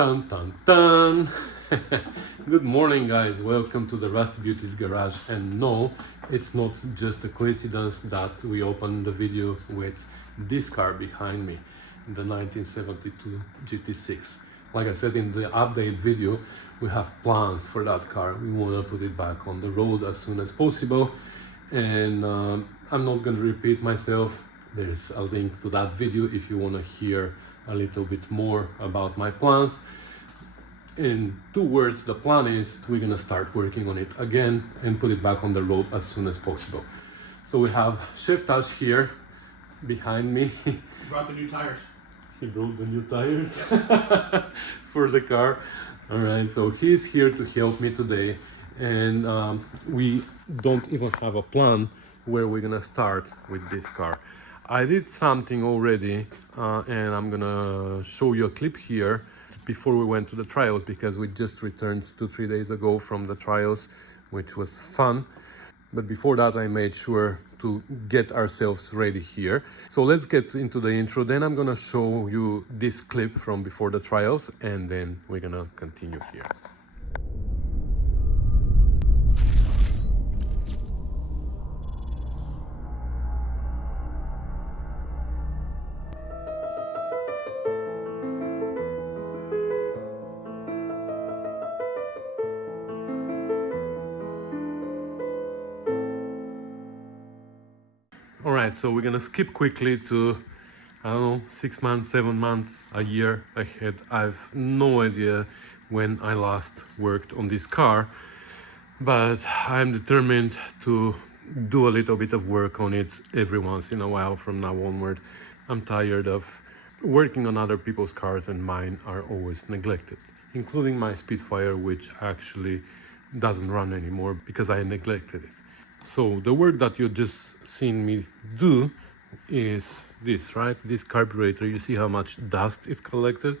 Dun dun dun! Good morning, guys. Welcome to the Rusty Beauty's garage. And no, it's not just a coincidence that we opened the video with this car behind me, the 1972 GT6. Like I said in the update video, we have plans for that car. We want to put it back on the road as soon as possible. And I'm not going to repeat myself. There's a link to that video if you want to hear a little bit more about my plans. In 2 words, the plan is we're gonna start working on it again and put it back on the road as soon as possible. So we have Chef Tash here behind me. He brought the new tires. He brought the new tires for the car. All right, so he's here to help me today, and we don't even have a plan where we're gonna start with this car. I did something already, and I'm gonna show you a clip here before we went to the trials, because we just returned 2-3 days ago from the trials, which was fun. But before that, I made sure to get ourselves ready here. So let's get into the intro. Then I'm gonna show you this clip from before the trials, and then we're gonna continue here. All right, so we're gonna skip quickly to, I don't know, 6 months, 7 months, a year ahead. I've no idea when I last worked on this car, but I'm determined to do a little bit of work on it every once in a while from now onward. I'm tired of working on other people's cars, and mine are always neglected, including my Spitfire, which actually doesn't run anymore because I neglected it. So the work that you just seen me do is this, right? This carburetor. You see how much dust it collected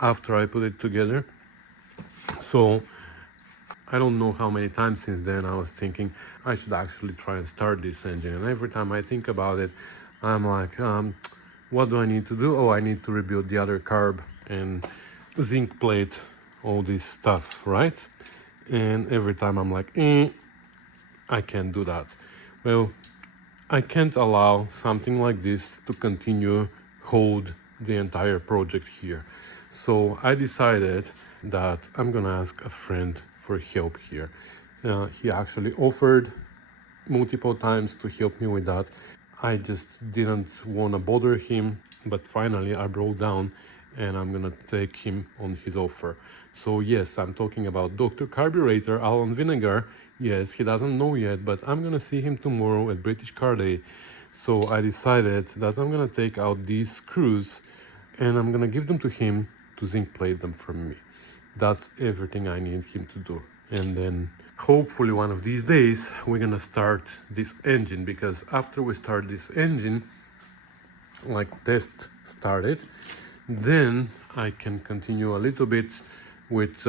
after I put it together. So I don't know how many times since then I was thinking I should actually try and start this engine. And every time I think about it, I'm like, what do I need to do? Oh, I need to rebuild the other carb and zinc plate, all this stuff, right? And every time I'm like, I can't do that. Well, I can't allow something like this to continue hold the entire project here. So I decided that I'm gonna ask a friend for help here. He actually offered multiple times to help me with that. I just didn't want to bother him, but finally I broke down and I'm gonna take him on his offer. So yes, I'm talking about Dr. Carburetor, Alan Vinegar. Yes, he doesn't know yet, but I'm gonna see him tomorrow at British Car Day. So I decided that I'm gonna take out these screws and I'm gonna give them to him to zinc plate them for me. That's everything I need him to do. And then hopefully one of these days we're gonna start this engine, because after we start this engine, like test started, then I can continue a little bit with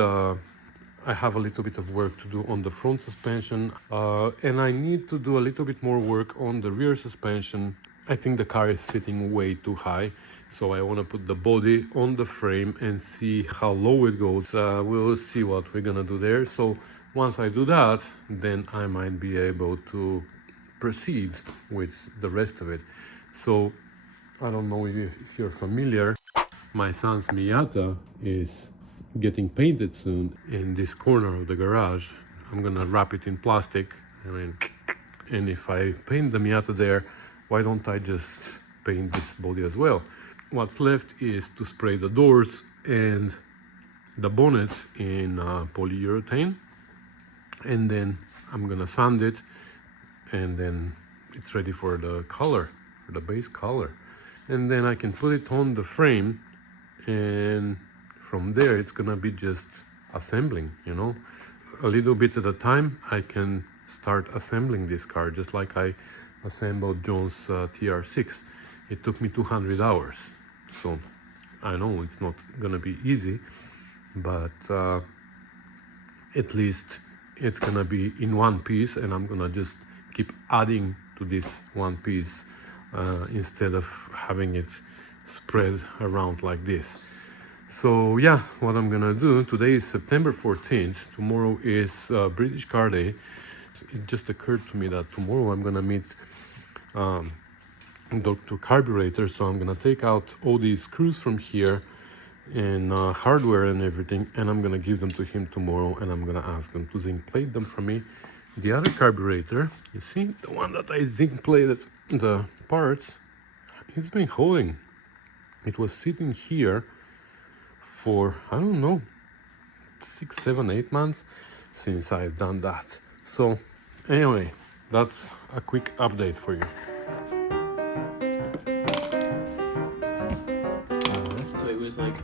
I have a little bit of work to do on the front suspension, and I need to do a little bit more work on the rear suspension. I think the car is sitting way too high, so I want to put the body on the frame and see how low it goes. We'll see what we're gonna do there. So once I do that, then I might be able to proceed with the rest of it. So I don't know if you're familiar, my son's Miata is getting painted soon in this corner of the garage. I'm gonna wrap it in plastic. And if I paint the Miata there, why don't I just paint this body as well? What's left is to spray the doors and the bonnet in polyurethane, and then I'm gonna sand it, and then it's ready for the color, for the base color. And then I can put it on the frame, and from there it's gonna be just assembling, you know, a little bit at a time. I can start assembling this car just like I assembled John's TR6. It took me 200 hours. So I know it's not gonna be easy, but at least it's gonna be in one piece, and I'm gonna just keep adding to this one piece instead of having it spread around like this. So yeah, what I'm gonna do, today is September 14th, tomorrow is British Car Day. It just occurred to me that tomorrow I'm gonna meet Dr. Carburetor, so I'm gonna take out all these screws from here and hardware and everything, and I'm gonna give them to him tomorrow, and I'm gonna ask them to zinc plate them for me. The other carburetor, you see, the one that I zinc plated the parts, it's been holding. It was sitting here for, I don't know, 6, 7, 8 months since I've done that. So anyway, that's a quick update for you. So it was like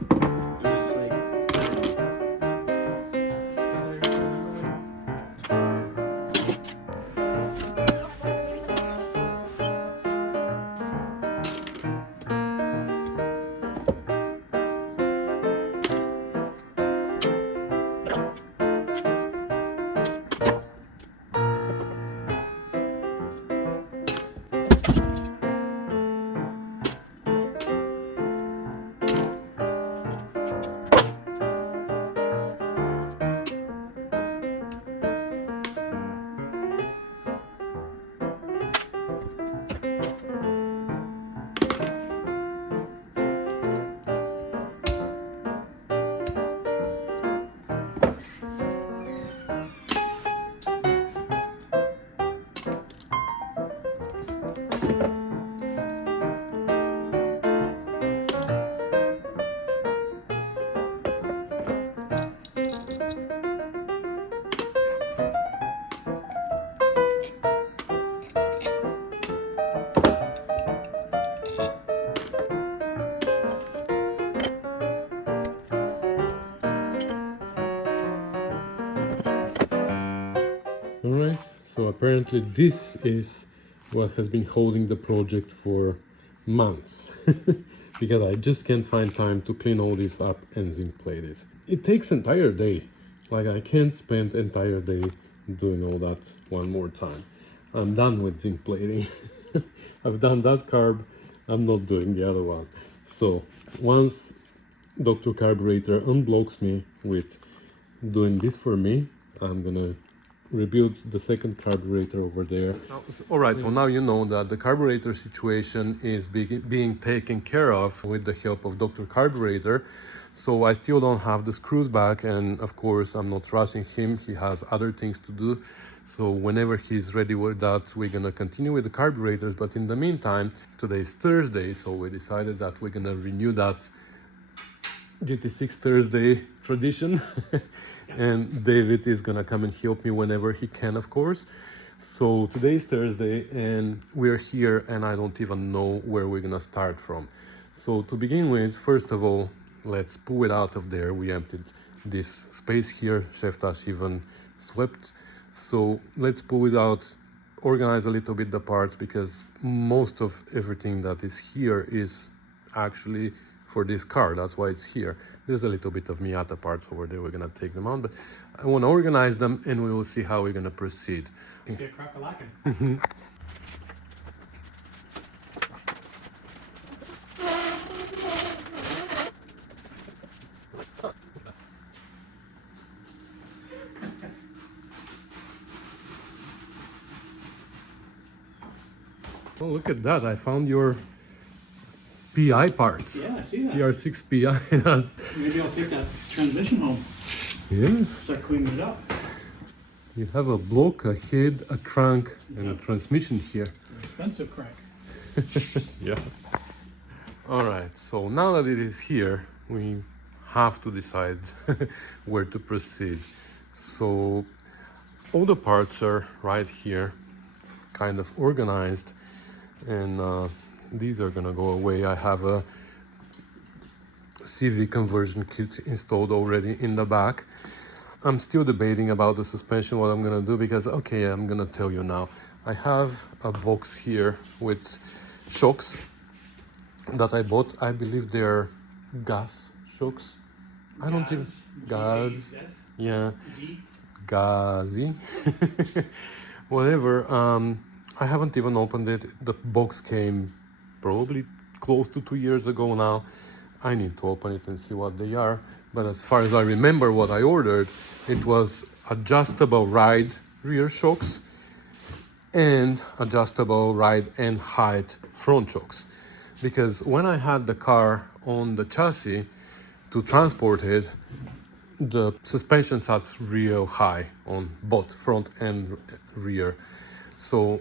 Alright, so apparently this is what has been holding the project for months. Because I just can't find time to clean all this up and zinc plate it. It takes entire day. Like I can't spend entire day doing all that one more time. I'm done with zinc plating. I've done that carb, I'm not doing the other one. So once Dr. Carburetor unblocks me with doing this for me, I'm gonna rebuild the second carburetor over there. All right, so now you know that the carburetor situation is being taken care of with the help of Dr. Carburetor. So I still don't have the screws back, and of course I'm not rushing him. He has other things to do. So whenever he's ready with that, we're gonna continue with the carburetors. But in the meantime, today is Thursday, so we decided that we're gonna renew that GT6 Thursday tradition. And David is gonna come and help me whenever he can, of course. So today is Thursday and we're here, and I don't even know where we're gonna start from. So to begin with, first of all, let's pull it out of there. We emptied this space here, Sheftash even swept. So let's pull it out, organize a little bit the parts, because most of everything that is here is actually for this car. That's why it's here. There's a little bit of Miata parts over there. We're gonna take them out, but I want to organize them and we will see how we're gonna proceed. get crack-a-lackin'. Oh, look at that. I found your PI parts. Yeah, I see that. PR6 PI. That's, Maybe I'll take that transmission home. yeah. Start cleaning it up. You have a block, a head, a crank, and a transmission here. Expensive crank. Yeah. All right. So now that it is here, we have to decide where to proceed. So all the parts are right here, kind of organized, and these are gonna go away. I have a CV conversion kit installed already in the back. I'm still debating about the suspension, what I'm gonna do, because okay, I'm gonna tell you now. I have a box here with shocks that I bought. I believe they're gas shocks. I don't even gas. Yeah, gazi. Whatever. I haven't even opened it. The box came probably close to 2 years ago now. I need to open it and see what they are. But as far as I remember what I ordered, it was adjustable ride rear shocks and adjustable ride and height front shocks. Because when I had the car on the chassis to transport it, the suspension sat real high on both front and rear. So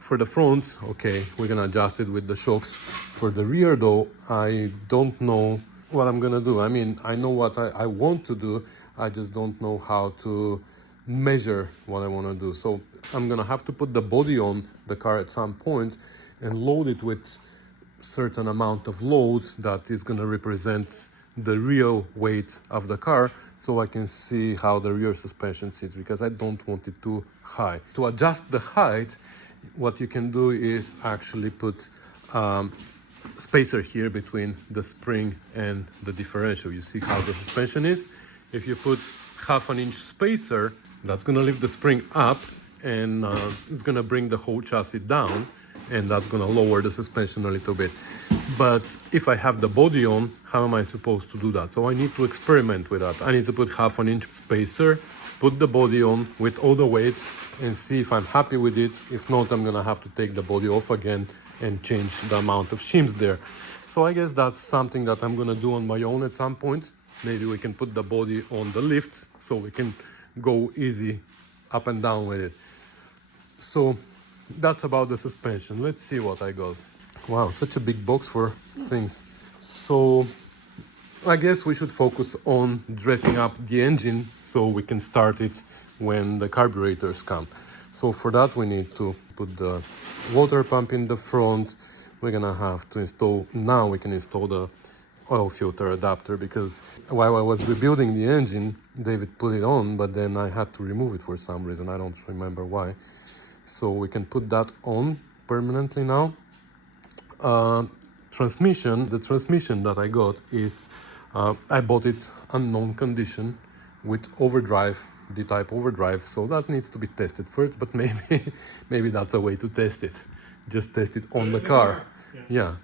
for the front, okay, we're gonna adjust it with the shocks. For the rear though, I don't know what I'm gonna do. I mean, I know what I want to do, I just don't know how to measure what I want to do. So I'm gonna have to put the body on the car at some point and load it with certain amount of load that is gonna represent the real weight of the car, so I can see how the rear suspension sits, because I don't want it too high. To adjust the height, what you can do is actually put spacer here between the spring and the differential. You see how the suspension is? If you put half an inch spacer, that's gonna lift the spring up and it's gonna bring the whole chassis down, and that's gonna lower the suspension a little bit. But if I have the body on, how am I supposed to do that? So I need to experiment with that. I need to put half an inch spacer, put the body on with all the weight and see if I'm happy with it. If not, I'm gonna have to take the body off again and change the amount of shims there. So I guess that's something that I'm gonna do on my own at some point. Maybe we can put the body on the lift so we can go easy up and down with it. So that's about the suspension. Let's see what I got. Wow, such a big box for things. So I guess we should focus on dressing up the engine so we can start it when the carburetors come. So for that we need to put the water pump in the front. We're gonna have to install, now we can install the oil filter adapter, because while I was rebuilding the engine, David put it on, but then I had to remove it for some reason. I don't remember why. So we can put that on permanently now. Transmission, the transmission that I got is, I bought it unknown condition with overdrive, D-type overdrive, so that needs to be tested first, but maybe that's a way to test it. Just test it on the car. Yeah.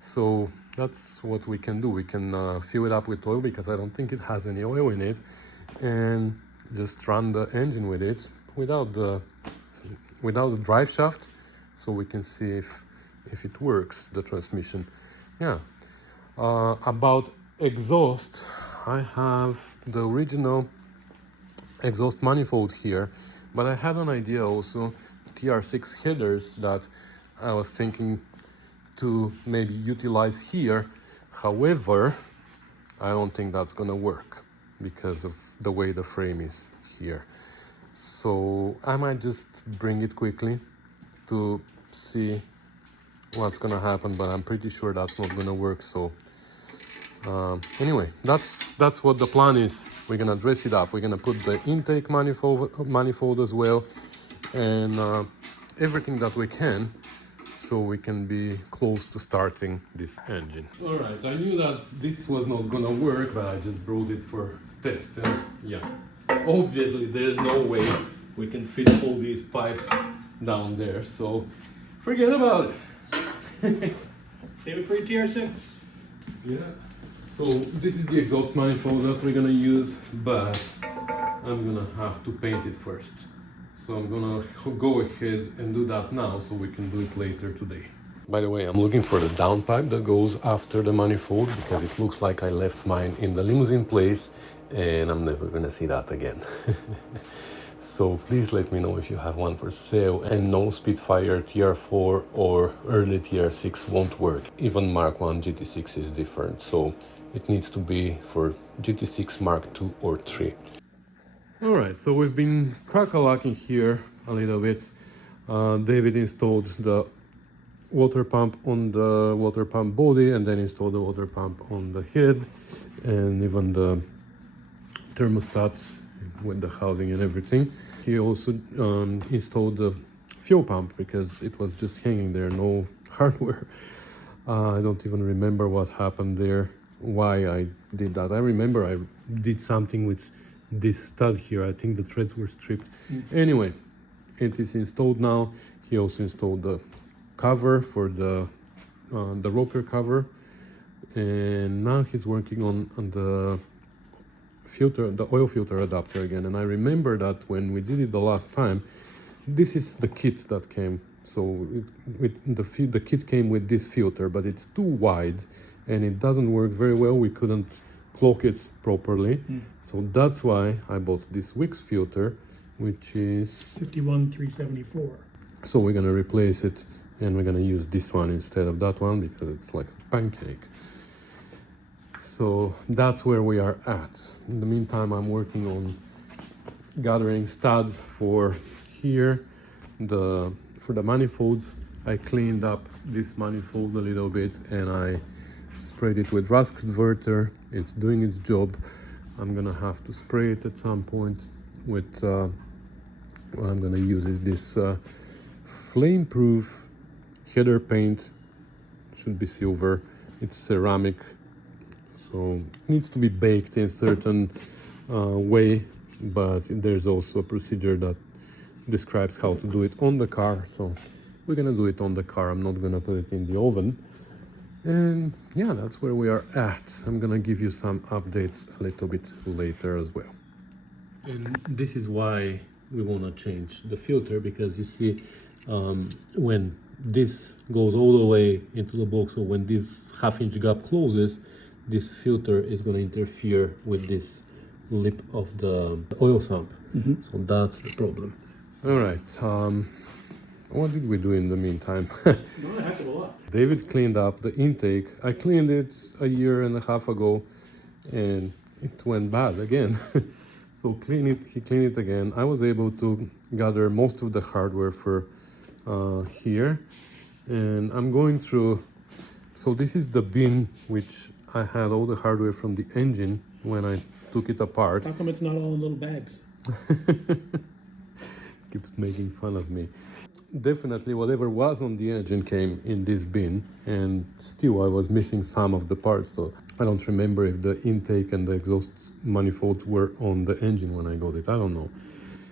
So that's what we can do. We can fill it up with oil, because I don't think it has any oil in it, and just run the engine with it without the drive shaft, so we can see if it works, the transmission. Yeah. About exhaust, I have the original exhaust manifold here, but I had an idea also, TR6 headers, that I was thinking to maybe utilize here. However, I don't think that's gonna work because of the way the frame is here. So I might just bring it quickly to see what's gonna happen, but I'm pretty sure that's not gonna work. So anyway, that's what the plan is. We're gonna dress it up. We're gonna put the intake manifold as well, and everything that we can, so we can be close to starting this engine. All right, I knew that this was not gonna work, but I just brought it for test. And yeah, obviously there's no way we can fit all these pipes down there, so forget about it. Save it for your TR6. Yeah. So this is the exhaust manifold that we're gonna use, but I'm gonna have to paint it first. So I'm gonna go ahead and do that now, so we can do it later today. By the way, I'm looking for the downpipe that goes after the manifold, because it looks like I left mine in the limousine place and I'm never gonna see that again. So please let me know if you have one for sale, and no Spitfire TR4 or early TR6 won't work. Even Mark 1 GT6 is different, so it needs to be for GT6 Mark 2 or 3. Alright, so we've been crack-a-lacking here a little bit. David installed the water pump on the water pump body, and then installed the water pump on the head, and even the thermostat with the housing and everything. He also installed the fuel pump, because it was just hanging there, no hardware. I don't even remember what happened there, why I did that. I remember I did something with this stud here. I think the threads were stripped. Anyway, it is installed now. He also installed the cover for the rocker cover. and now he's working on the filter, the oil filter adapter again. And I remember that when we did it the last time, this is the kit that came. So the kit came with this filter, but it's too wide and it doesn't work very well. We couldn't clock it properly. So that's why I bought this Wix filter, which is 51,374. so we're gonna replace it and we're gonna use this one instead of that one because it's like a pancake. So that's where we are at. In the meantime, I'm working on gathering studs for here. For the manifolds, I cleaned up this manifold a little bit and I sprayed it with rust converter. It's doing its job. I'm gonna have to spray it at some point with what I'm gonna use is this flame-proof header paint. Should be silver. It's ceramic, so it needs to be baked in a certain way, but there's also a procedure that describes how to do it on the car, so we're gonna do it on the car. I'm not gonna put it in the oven. And yeah, that's where we are at. I'm gonna give you some updates a little bit later as well. And this is why we want to change the filter, because you see when this goes all the way into the box, or when this half-inch gap closes, this filter is going to interfere with this lip of the oil sump. So that's the problem. All right, what did we do in the meantime? Not a heck of a lot. David cleaned up the intake. I cleaned it a year and a half ago and it went bad again. So he cleaned it again. I was able to gather most of the hardware for here, and I'm going through. So this is the bin which I had all the hardware from the engine when I took it apart. How come it's not all in little bags? Keeps making fun of me. Definitely whatever was on the engine came in this bin, and still I was missing some of the parts, so I don't remember if the intake and the exhaust manifolds were on the engine when I got it. I don't know.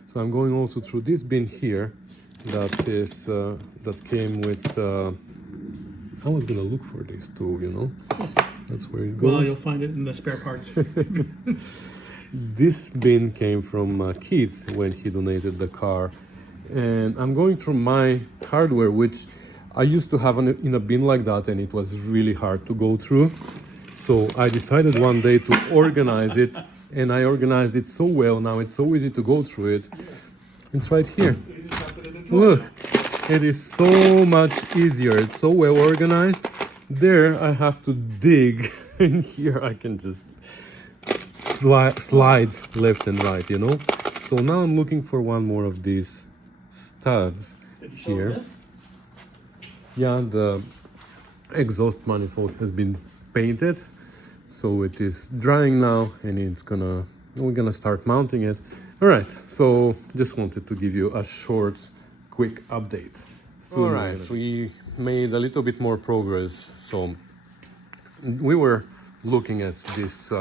So I'm going also through this bin here that is that came with I was gonna look for this too, you know. That's where it goes. Well, you'll find it in the spare parts. This bin came from Keith when he donated the car, and I'm going through my hardware, which I used to have in a bin like that, and it was really hard to go through. So I decided one day to organize it, and I organized it so well. Now it's so easy to go through it. It's right here. Look, it is so much easier. It's so well organized. There I have to dig, and here I can just slide left and right, you know. So now I'm looking for one more of these studs here. Yeah, the exhaust manifold has been painted, so it is drying now, and we're gonna start mounting it. All right, so just wanted to give you a short, quick update. So, all right, we made a little bit more progress. So we were looking at this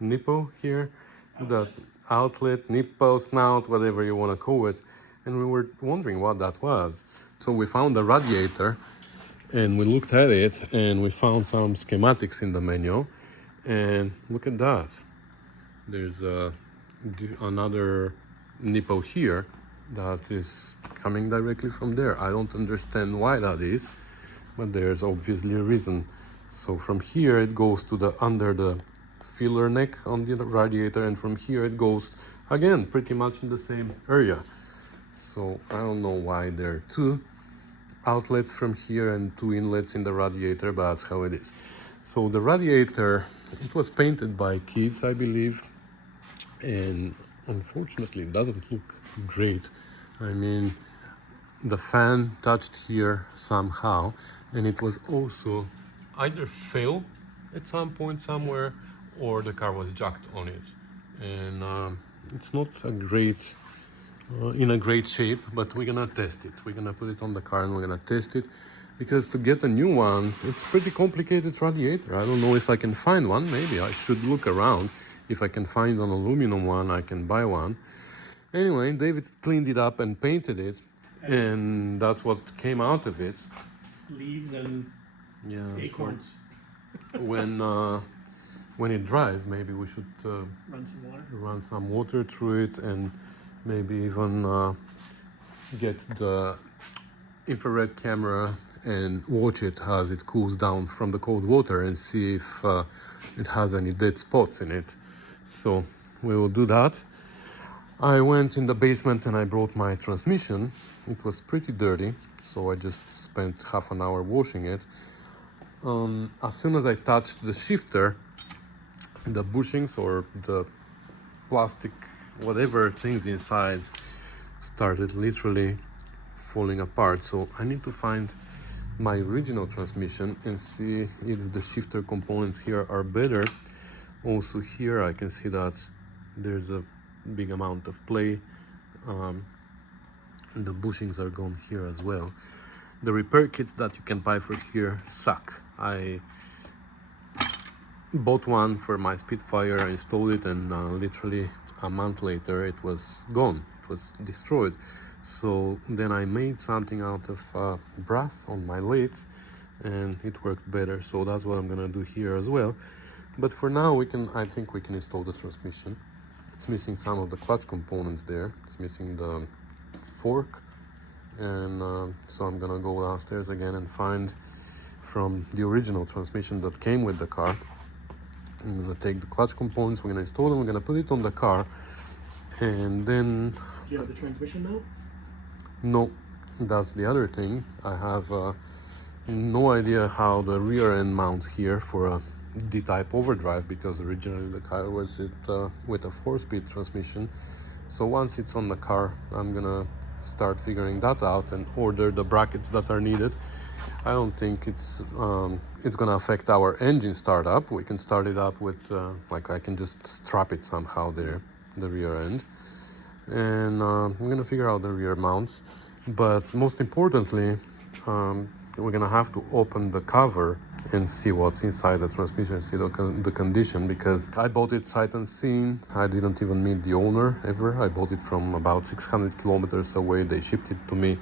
nipple here, the outlet, nipple, snout, whatever you want to call it, and we were wondering what that was. So we found a radiator and we looked at it and we found some schematics in the manual, and look at that. There's another nipple here that is coming directly from there. I don't understand why that is, but there's obviously a reason. So from here it goes to under the filler neck on the radiator, and from here it goes again pretty much in the same area. So I don't know why there are two outlets from here and two inlets in the radiator, but that's how it is. So the radiator, it was painted by Keith, I believe, and unfortunately it doesn't look great. I mean, the fan touched here somehow, and it was also either failed at some point somewhere, or the car was jacked on it, and it's not in a great shape. But we're gonna test it. We're gonna put it on the car and we're gonna test it, because to get a new one, it's pretty complicated radiator. I don't know if I can find one. Maybe I should look around. If I can find an aluminum one, I can buy one. Anyway, David cleaned it up and painted it, and that's what came out of it. Leaves and Yeah. Acorns. So when it dries, maybe we should Run some water. run some water through it and maybe even get the infrared camera and watch it as it cools down from the cold water and see if it has any dead spots in it. So we will do that. I went in the basement and I brought my transmission. It was pretty dirty, so I just spent half an hour washing it. As soon as I touched the shifter, the bushings or the plastic whatever things inside started literally falling apart. So I need to find my original transmission and see if the shifter components here are better. Also here I can see that there's a big amount of play. The bushings are gone here as well. The repair kits that you can buy for here suck. I bought one for my Spitfire, I installed it, and literally a month later it was gone, it was destroyed. So then I made something out of brass on my lathe and it worked better, so that's what I'm gonna do here as well. But for now I think we can install the transmission. It's missing some of the clutch components there, it's missing the fork, and so I'm gonna go downstairs again and find from the original transmission that came with the car. I'm gonna take the clutch components, we're gonna install them, we're gonna put it on the car, and then... Do you have the transmission mount? No, that's the other thing. I have no idea how the rear end mounts here for a D-type overdrive, because originally the car was with a 4-speed transmission. So once it's on the car, I'm gonna start figuring that out and order the brackets that are needed. I don't think it's gonna affect our engine startup. We can start it up with like I can just strap it somehow there, the rear end, and I'm gonna figure out the rear mounts. But most importantly, we're gonna have to open the cover and see what's inside the transmission, see the condition, because I bought it sight unseen. I didn't even meet the owner ever. I bought it from about 600 kilometers away. They shipped it to me,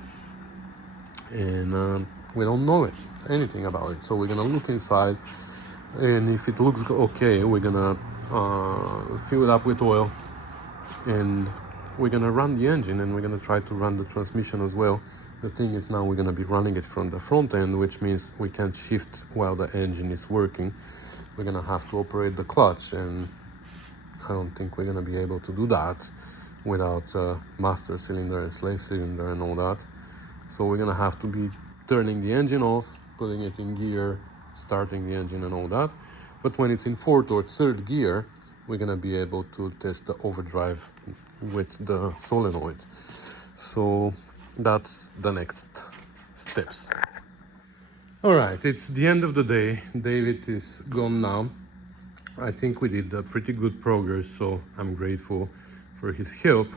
and we don't know anything about it. So we're gonna look inside, and if it looks okay, we're gonna fill it up with oil, and we're gonna run the engine, and we're gonna try to run the transmission as well. The thing is, now we're gonna be running it from the front end, which means we can't shift while the engine is working. We're gonna have to operate the clutch, and I don't think we're gonna be able to do that without master cylinder and slave cylinder and all that. So we're gonna have to be turning the engine off, putting it in gear, starting the engine and all that. But when it's in 4th or 3rd gear, we're gonna be able to test the overdrive with the solenoid. So that's the next steps. All right, it's the end of the day. David is gone now. I think we did a pretty good progress, so I'm grateful for his help.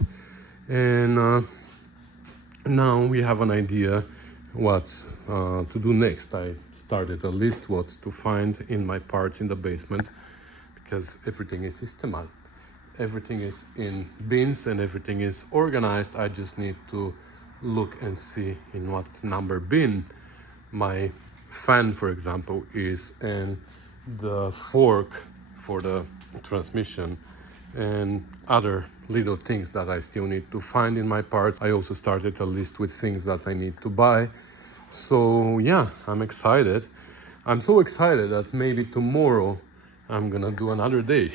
And now we have an idea what to do next. I started a list what to find in my parts in the basement, because everything is systematic. Everything is in bins and everything is organized. I just need to look and see in what number bin my fan, for example, is, and the fork for the transmission, and other little things that I still need to find in my parts. I also started a list with things that I need to buy. So yeah, I'm excited. I'm so excited that maybe tomorrow I'm gonna do another day.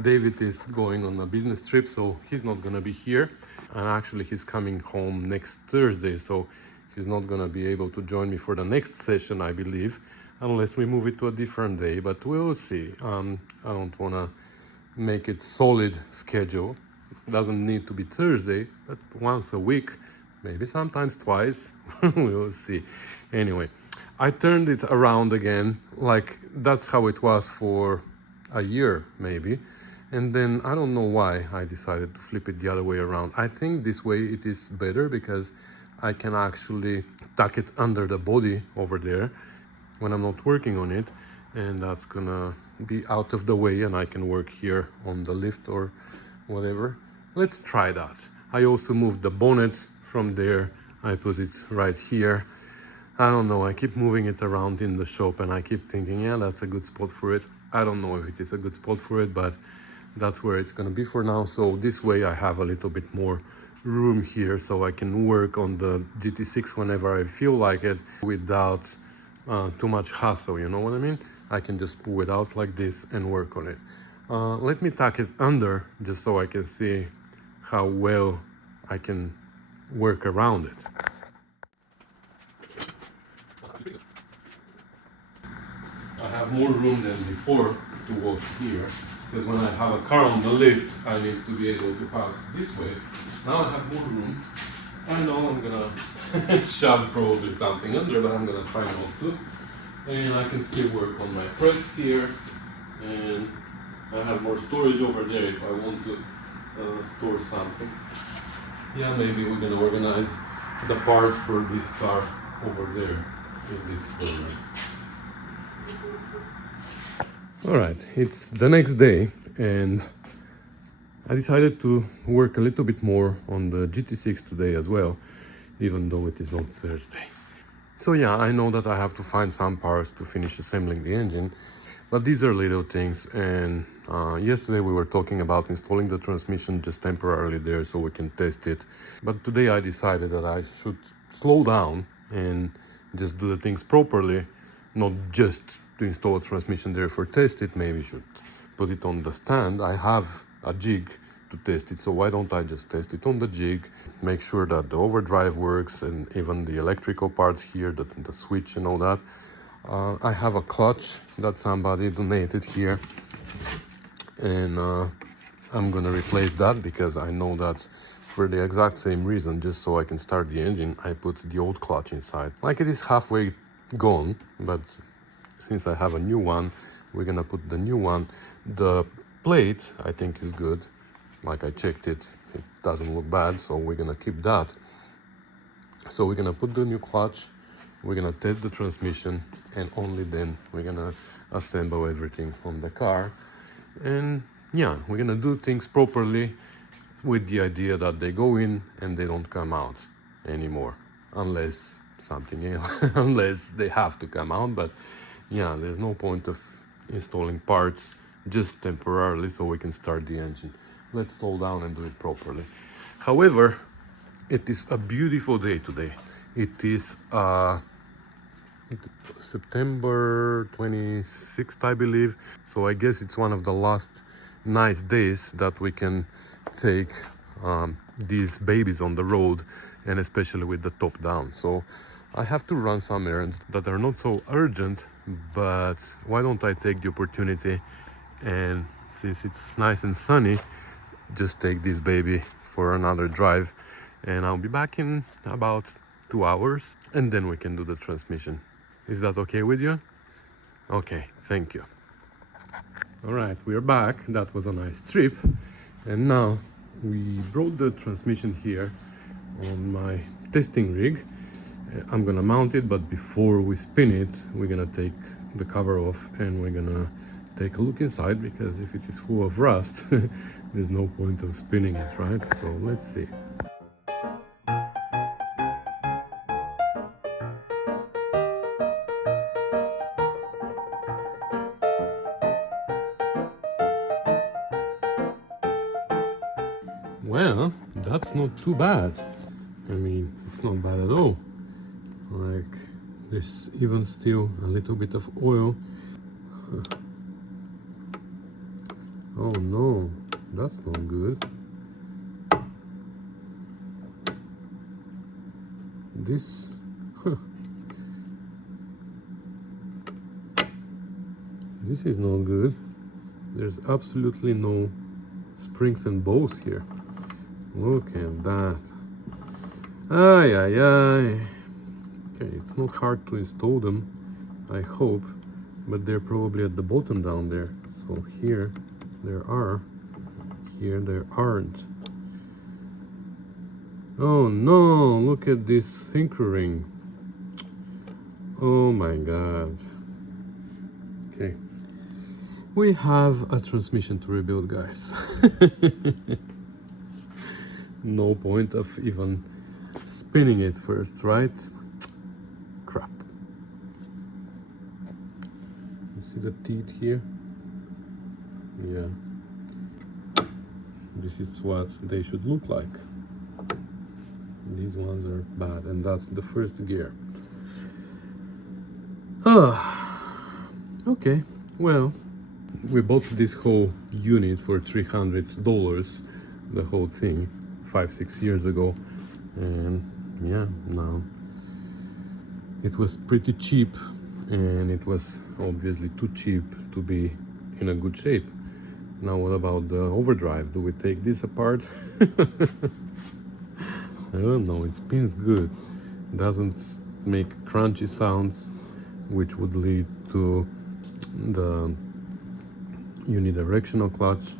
David is going on a business trip, so he's not gonna be here. And actually he's coming home next Thursday, so he's not gonna be able to join me for the next session, I believe, unless we move it to a different day, but we'll see. I don't wanna make it solid schedule. It doesn't need to be Thursday, but once a week, maybe sometimes twice, we'll see. Anyway, I turned it around again, like that's how it was for a year maybe. And then I don't know why I decided to flip it the other way around. I think this way it is better, because I can actually tuck it under the body over there when I'm not working on it, and that's gonna be out of the way, and I can work here on the lift or whatever. Let's try that. I also moved the bonnet from there. I put it right here. I don't know, I keep moving it around in the shop and I keep thinking, yeah, that's a good spot for it. I don't know if it is a good spot for it, but that's where it's gonna be for now. So this way I have a little bit more room here so I can work on the GT6 whenever I feel like it without too much hassle, you know what I mean? I can just pull it out like this and work on it. Let me tuck it under just so I can see how well I can work around it. I have more room than before to walk here, because when I have a car on the lift, I need to be able to pass this way. Now I have more room. I know I'm gonna shove probably something under, but I'm gonna try not to. And I can still work on my press here, and I have more storage over there if I want to store something. Yeah, maybe we're gonna organize the parts for this car over there in this corner. Alright, it's the next day and I decided to work a little bit more on the GT6 today as well, even though it is not Thursday. So yeah, I know that I have to find some parts to finish assembling the engine, but these are little things. And yesterday we were talking about installing the transmission just temporarily there so we can test it. But today I decided that I should slow down and just do the things properly, not just to install a transmission there for test it. Maybe should put it on the stand. I have a jig to test it, so why don't I just test it on the jig, make sure that the overdrive works and even the electrical parts here, the switch and all that. I have a clutch that somebody donated here, and I'm gonna replace that because I know that for the exact same reason, just so I can start the engine, I put the old clutch inside. Like, it is halfway gone, but since I have a new one, we're gonna put the new one. The plate I think is good, like I checked it, it doesn't look bad, so we're gonna keep that. So we're gonna put the new clutch, we're gonna test the transmission, and only then we're gonna assemble everything on the car. And yeah, we're gonna do things properly with the idea that they go in and they don't come out anymore, unless something else, unless they have to come out. But yeah, there's no point of installing parts just temporarily so we can start the engine. Let's slow down and do it properly. However, it is a beautiful day today. It is September 26th, I believe. So I guess it's one of the last nice days that we can take these babies on the road, and especially with the top down. So I have to run some errands that are not so urgent, but why don't I take the opportunity, and since it's nice and sunny, just take this baby for another drive, and I'll be back in about 2 hours, and then we can do the transmission. Is that okay with you? Okay, thank you. All right, we're back. That was a nice trip, and now we brought the transmission here on my testing rig. I'm gonna mount it, but before we spin it, we're gonna take the cover off and we're gonna take a look inside, because if it is full of rust, there's no point of spinning it, right? So let's see. Well, that's not too bad. I mean, it's not bad at all. Like, there's even still a little bit of oil. Oh no, that's not good. This, this is not good. There's absolutely no springs and bolts here. Look at that. Ay, ay, ay. Okay, it's not hard to install them, I hope, but they're probably at the bottom down there. So here there are, here there aren't. Oh no, look at this synchro ring. Oh my god. Okay, we have a transmission to rebuild, guys. No point of even spinning it first, right? Crap. You see the teeth here? Yeah. This is what they should look like. These ones are bad, and that's the first gear. Okay, well, we bought this whole unit for $300, the whole thing, 5-6 years ago, and yeah, now it was pretty cheap, and it was obviously too cheap to be in a good shape. Now what about the overdrive? Do we take this apart? I don't know, it spins good, doesn't make crunchy sounds, which would lead to the unidirectional clutch.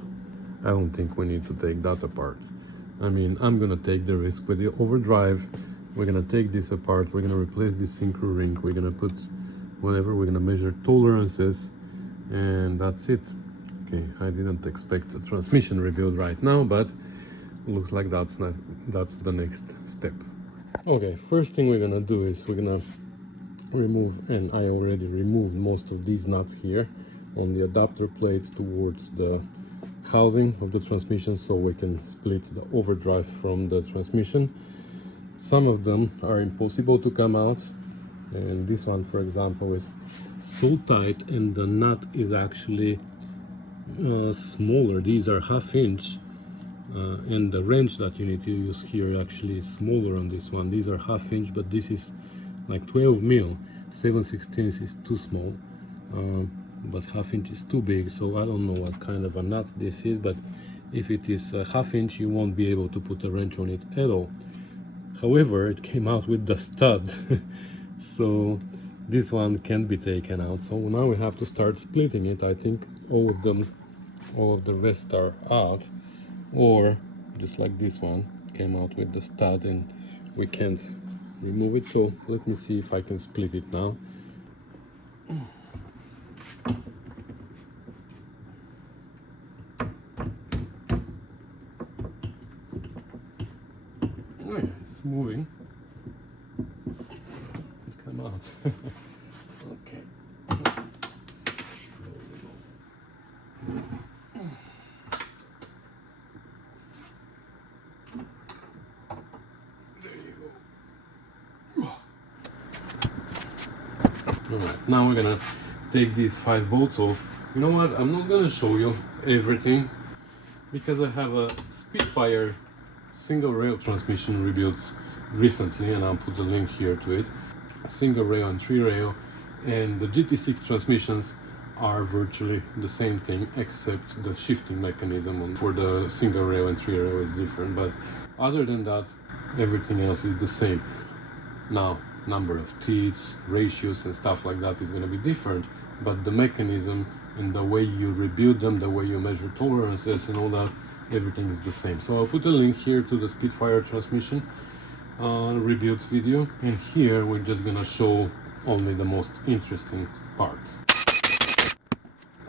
I don't think we need to take that apart. I mean, I'm gonna take the risk with the overdrive. We're gonna take this apart, we're gonna replace this synchro ring, we're gonna put whatever, we're gonna measure tolerances, and that's it. Okay, I didn't expect a transmission rebuild right now, but looks like that's the next step. Okay, first thing we're gonna do is we're gonna remove, and I already removed most of these nuts here on the adapter plate towards the housing of the transmission, so we can split the overdrive from the transmission. Some of them are impossible to come out, and this one, for example, is so tight, and the nut is actually smaller. These are 1/2 inch, and the wrench that you need to use here actually is smaller on this one. These are 1/2 inch, but this is like 12 mil. 7/16 is too small, but 1/2 inch is too big, so I don't know what kind of a nut this is, but if it is 1/2 inch, you won't be able to put a wrench on it at all. However, it came out with the stud, so this one can't be taken out. So now we have to start splitting it. I think all of the rest are out, or just like this one came out with the stud and we can't remove it. So let me see if I can split it now. Oh yeah, it's moving. It come out. Okay. Alright, now we're gonna take these 5 bolts off. You know what, I'm not gonna show you everything because I have a Spitfire single rail transmission rebuilt recently, and I'll put a link here to it. A single rail and 3 rail, and the GT6 transmissions are virtually the same thing, except the shifting mechanism for the single rail and 3 rail is different, but other than that everything else is the same. Now, number of teeth, ratios and stuff like that is going to be different, but the mechanism and the way you rebuild them, the way you measure tolerances and all that, everything is the same. So I'll put a link here to the Spitfire transmission rebuild video, and here we're just going to show only the most interesting parts.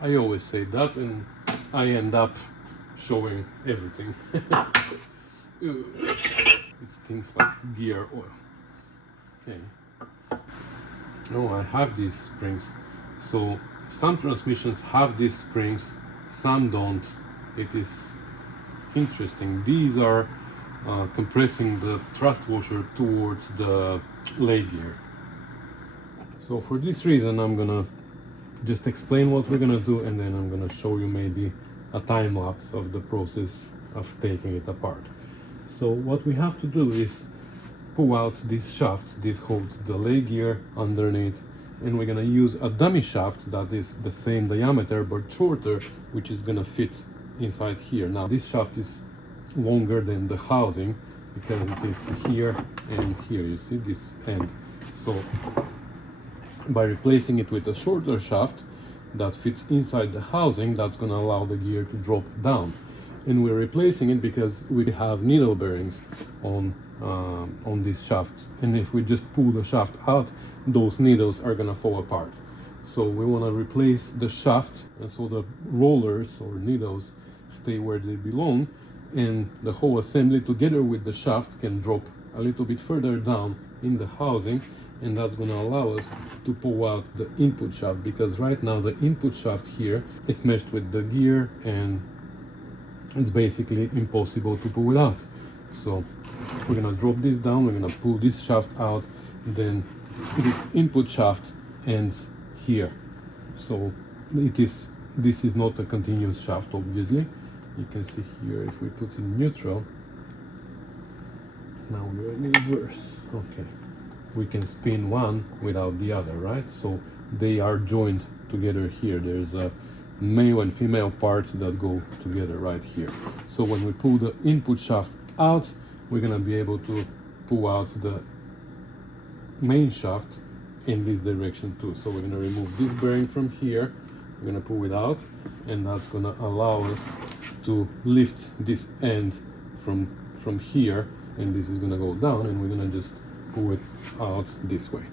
I always say that, and I end up showing everything. It's things like gear oil. Okay. No, I have these springs. So some transmissions have these springs, some don't. It is interesting. These are compressing the thrust washer towards the leg gear. So for this reason, I'm gonna just explain what we're gonna do, and then I'm gonna show you maybe a time lapse of the process of taking it apart. So what we have to do is pull out this shaft. This holds the leg gear underneath, and we're gonna use a dummy shaft that is the same diameter but shorter, which is gonna fit inside here. Now this shaft is longer than the housing because it is here and here, you see this end. So by replacing it with a shorter shaft that fits inside the housing, that's gonna allow the gear to drop down. And we're replacing it because we have needle bearings on this shaft, and if we just pull the shaft out, those needles are gonna fall apart. So we want to replace the shaft, and so the rollers or needles stay where they belong, and the whole assembly together with the shaft can drop a little bit further down in the housing, and that's gonna allow us to pull out the input shaft, because right now the input shaft here is meshed with the gear and it's basically impossible to pull it out. So we're gonna drop this down, we're gonna pull this shaft out, then this input shaft ends here. So this is not a continuous shaft, obviously. You can see here, if we put in neutral, now we're in reverse. Okay, we can spin one without the other, right? So they are joined together here. There's a male and female part that go together right here. So when we pull the input shaft out, we're gonna be able to pull out the main shaft in this direction too. So we're gonna remove this bearing from here, we're gonna pull it out, and that's gonna allow us to lift this end from here, and this is gonna go down, and we're gonna just pull it out this way.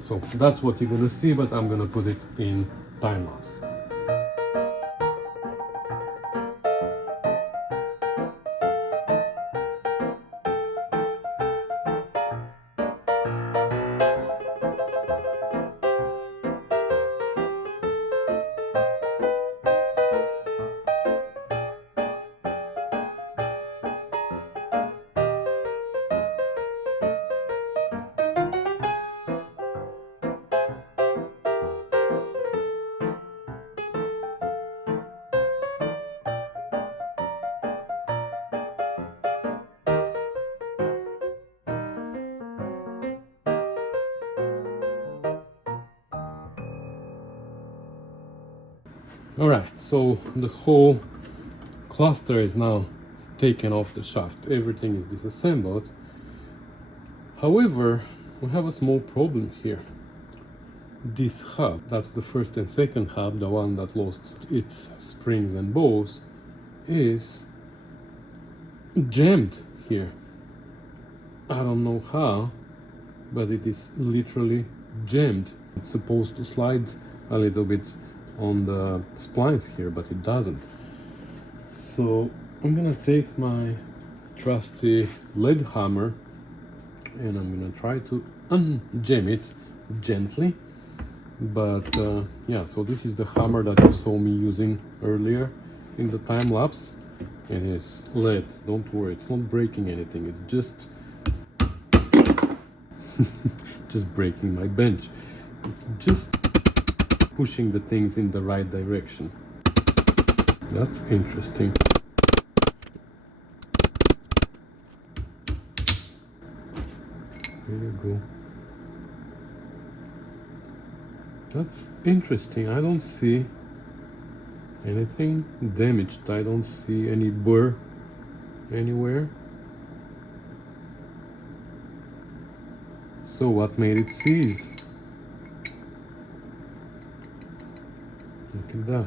So that's what you're gonna see, but I'm gonna put it in time lapse. All right, so the whole cluster is now taken off the shaft. Everything is disassembled. However, we have a small problem here. This hub, that's the first and second hub, the one that lost its springs and balls, is jammed here. I don't know how, but it is literally jammed. It's supposed to slide a little bit on the splines here, but it doesn't. So I'm gonna take my trusty lead hammer and I'm gonna try to unjam it gently. But yeah, so this is the hammer that you saw me using earlier in the time lapse. It is lead, don't worry, it's not breaking anything, it's just breaking my bench. It's just pushing the things in the right direction. That's interesting. There you go. That's interesting. I don't see anything damaged. I don't see any burr anywhere. So what made it seize? Look at that.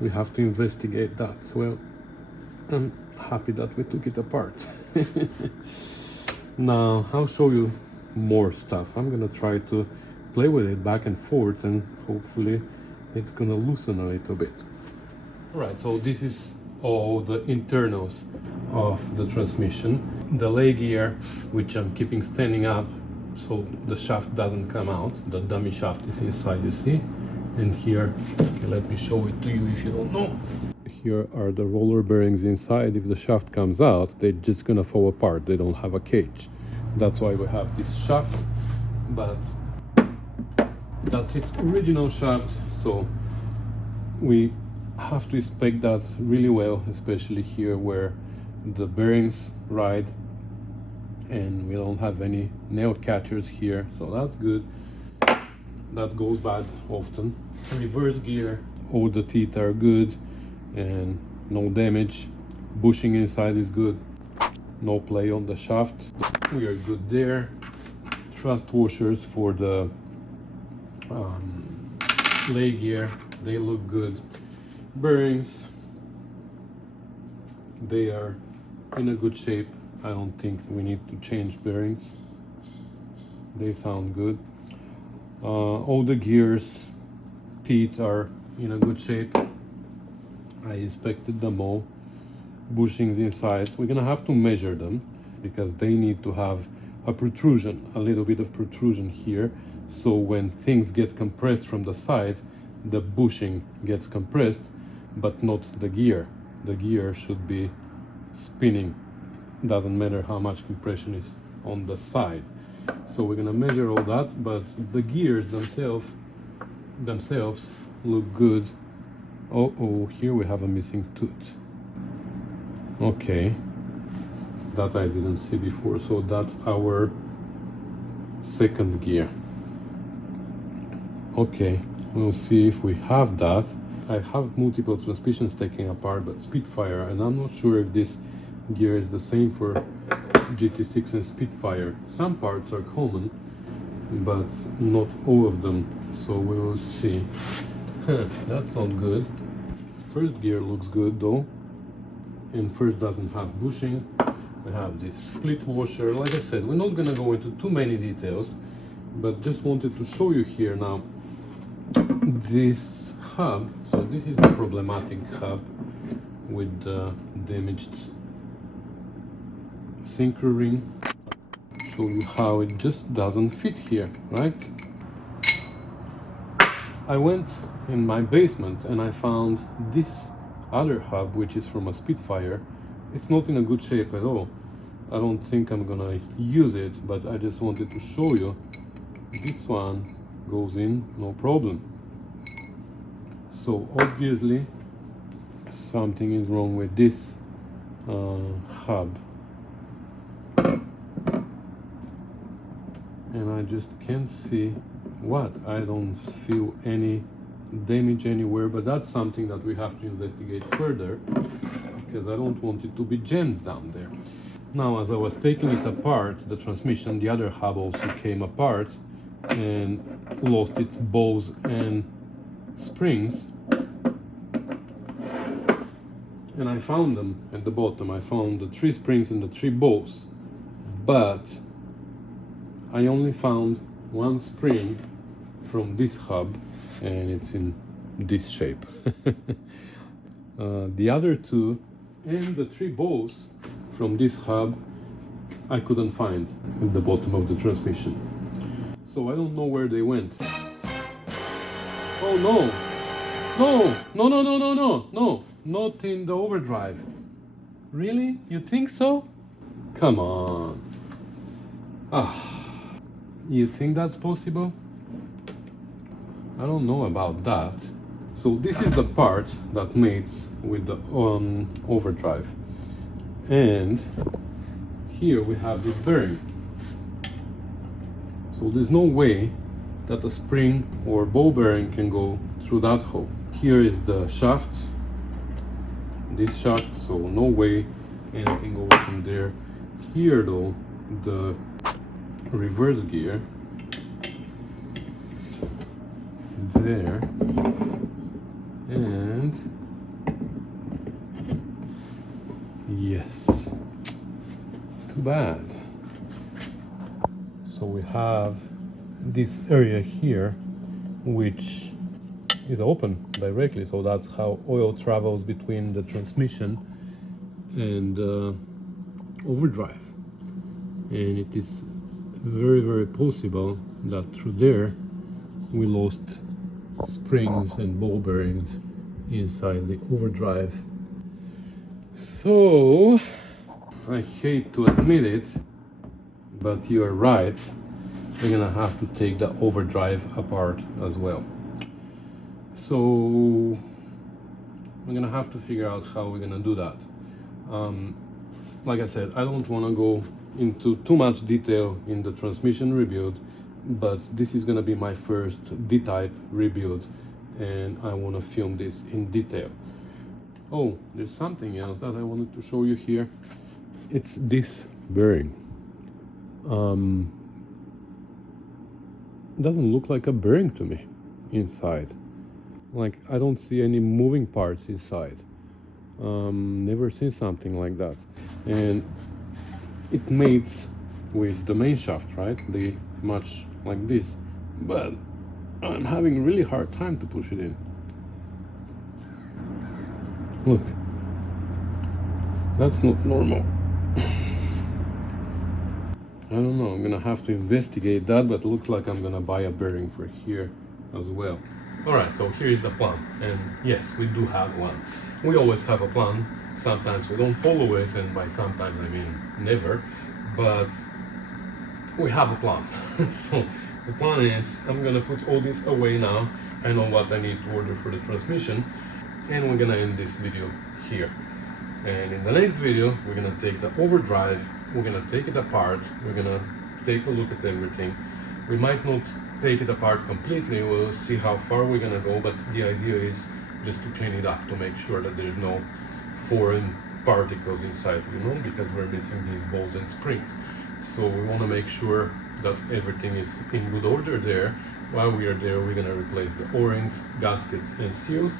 We have to investigate that. Well, I'm happy that we took it apart. Now, I'll show you more stuff. I'm gonna try to play with it back and forth, and hopefully it's gonna loosen a little bit. Alright, so this is all the internals of the transmission. The leg gear, which I'm keeping standing up so the shaft doesn't come out. The dummy shaft is inside, you see. And here, okay, let me show it to you if you don't know. Here are the roller bearings inside. If the shaft comes out, they're just gonna fall apart. They don't have a cage. That's why we have this shaft, but that's its original shaft, so we have to inspect that really well, especially here where the bearings ride, and we don't have any nail catchers here, so that's good. That goes bad often. Reverse gear, all the teeth are good and no damage. Bushing inside is good, no play on the shaft. We are good there. Thrust washers for the leg gear, they look good. Bearings, they are in a good shape. I don't think we need to change bearings. They sound good. All the gears, teeth are in a good shape. I inspected them all. Bushings inside, we're gonna have to measure them because they need to have a protrusion, a little bit of protrusion here. So when things get compressed from the side, the bushing gets compressed, but not the gear. The gear should be spinning. Doesn't matter how much compression is on the side. So we're gonna measure all that, but the gears themselves look good. Oh, here we have a missing tooth. Okay, that I didn't see before. So that's our second gear. Okay, we'll see if we have that. I have multiple transmissions taken apart, but Spitfire, and I'm not sure if this gear is the same for GT6 and Spitfire. Some parts are common, but not all of them, so we will see. That's not good. First gear looks good though, and first doesn't have bushing. We have this split washer. Like I said, we're not gonna go into too many details, but just wanted to show you here now this hub. So this is the problematic hub with the damaged synchro ring. Show you how it just doesn't fit here, right? I went in my basement and I found this other hub, which is from a Spitfire. It's not in a good shape at all. I don't think I'm gonna use it, but I just wanted to show you. This one goes in no problem. So obviously something is wrong with this hub, and I just can't see what. I don't feel any damage anywhere, but that's something that we have to investigate further, because I don't want it to be jammed down there. Now, as I was taking it apart, the transmission, the other hub also came apart and lost its bows and springs, and I found them at the bottom. I found the 3 springs and the 3 bows, but I only found 1 spring from this hub, and it's in this shape. The other 2 and the 3 bows from this hub I couldn't find at the bottom of the transmission. So I don't know where they went. Oh no! No! No, no, no, no, no, no! Not in the overdrive. Really? You think so? Come on. You think that's possible? I don't know about that. So this is the part that mates with the overdrive. And here we have this bearing. So there's no way that a spring or ball bearing can go through that hole. Here is the shaft, this shaft, so no way anything goes from there. Here though, the reverse gear, there, and yes, too bad. So we have this area here which is open directly, so that's how oil travels between the transmission and overdrive, and it is very, very possible that through there we lost springs and ball bearings inside the overdrive. So I hate to admit it, but you are right, we're gonna have to take the overdrive apart as well. So we're gonna have to figure out how we're gonna do that. Like I said, I don't want to go into too much detail in the transmission rebuild, but this is gonna be my first D-type rebuild, and I want to film this in detail. Oh, there's something else that I wanted to show you here. It's this bearing. Doesn't look like a bearing to me inside. Like, I don't see any moving parts inside. Never seen something like that. And it mates with the main shaft, right? They match like this, but I'm having a really hard time to push it in. Look, that's not normal. I don't know, I'm gonna have to investigate that, but it looks like I'm gonna buy a bearing for here as well. Alright, so here is the plan, and yes, we do have one. We always have a plan. Sometimes we don't follow it, and by sometimes I mean never, but we have a plan. So the plan is I'm gonna put all this away now. I know what I need to order for the transmission, and we're gonna end this video here. And in the next video, we're gonna take the overdrive, we're gonna take it apart, we're gonna take a look at everything. We might not take it apart completely, we'll see how far we're gonna go, but the idea is just to clean it up, to make sure that there's no foreign particles inside, you know, because we're missing these bolts and springs. So we wanna make sure that everything is in good order there. While we are there, we're gonna replace the O-rings, gaskets and seals,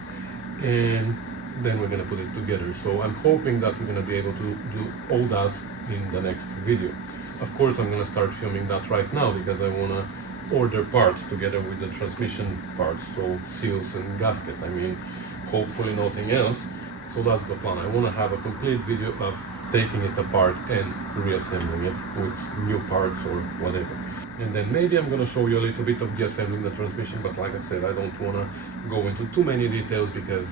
and then we're gonna put it together. So I'm hoping that we're gonna be able to do all that in the next video. Of course, I'm gonna start filming that right now because I wanna order parts together with the transmission parts, so seals and gasket. I mean, hopefully nothing else. So that's the plan. I wanna have a complete video of taking it apart and reassembling it with new parts or whatever. And then maybe I'm gonna show you a little bit of deassembling the transmission, but like I said, I don't wanna go into too many details because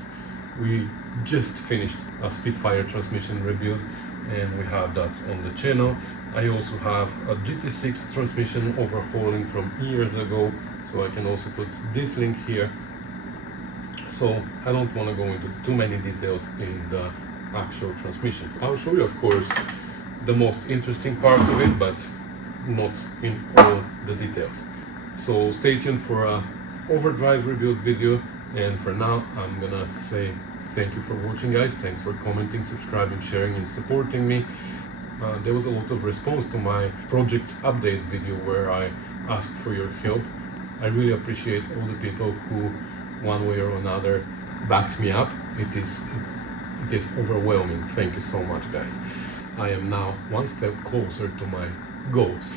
we just finished a Spitfire transmission rebuild and we have that on the channel. I also have a GT6 transmission overhauling from years ago, so I can also put this link here. So I don't want to go into too many details in the actual transmission. I'll show you, of course, the most interesting part of it, but not in all the details. So stay tuned for a overdrive rebuild video, and for now I'm gonna say thank you for watching, guys. Thanks for commenting, subscribing, sharing and supporting me. There was a lot of response to my project update video where I asked for your help. I really appreciate all the people who one way or another backed me up. It is overwhelming. Thank you so much, guys. I am now one step closer to my goals.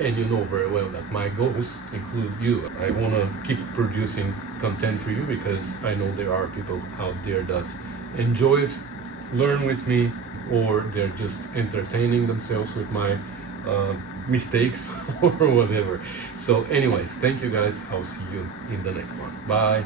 And you know very well that my goals include you. I want to keep producing content for you because I know there are people out there that enjoy it, learn with me, or they're just entertaining themselves with my mistakes or whatever. So anyways, thank you guys. I'll see you in the next one. Bye.